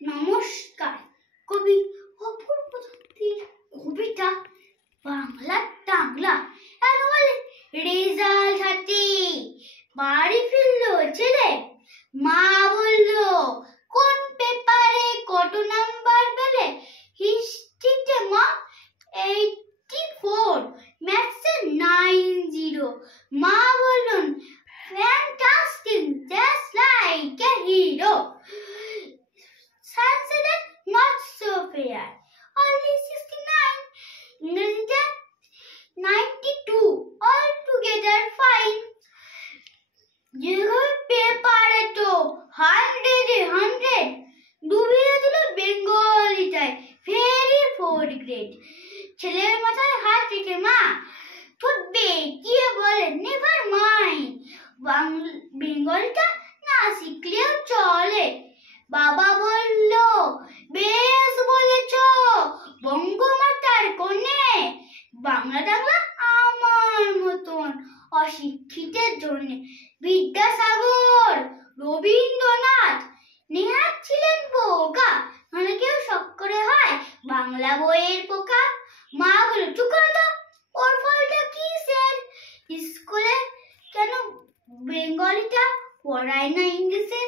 নমস্কার। কবি অপূর্ব দত্তের কবিতা বাংলা টাংলা। বলে রেজাল্ট হাতে বাড়ি ফিরলো ছেলে, মা বললো কোন পেপারে কত নাম্বার পেলে। হিস্ট্রিতে মা 84, ম্যাথসে 90। মা বললেন fantastic, just like a hero. Said not so fair, only 69, ইংরেজিতে 92, altogether fine. যেভাবে পেপারে তো 100 ডুবিয়ে দিল বেঙ্গলিটায়, ভেরি 4th গ্রেড। ছেলের মাথায় হাত রেখে মা ঠোঁট বেঁকিয়ে বলে নেভার মাইন্ড, বেঙ্গলিটা না শিখলেও চলে। বাবা বলল বেশ বলেছ, বঙ্গমাতার কোণে বাংলা টাংলা আমার মতন অশিক্ষিতের জন্য। বিদ্যাসাগর, রবীন্দ্রনাথ, নেহাত ছিলেন বোকা, মানে কেউ শখ করে হয় বাংলা বইয়ের পোকা। মা বলে চুপ করো তো, ওর ফলটা কিসের? স্কুলে কেন বেঙ্গলিটা পড়ায় না ইংলিশে?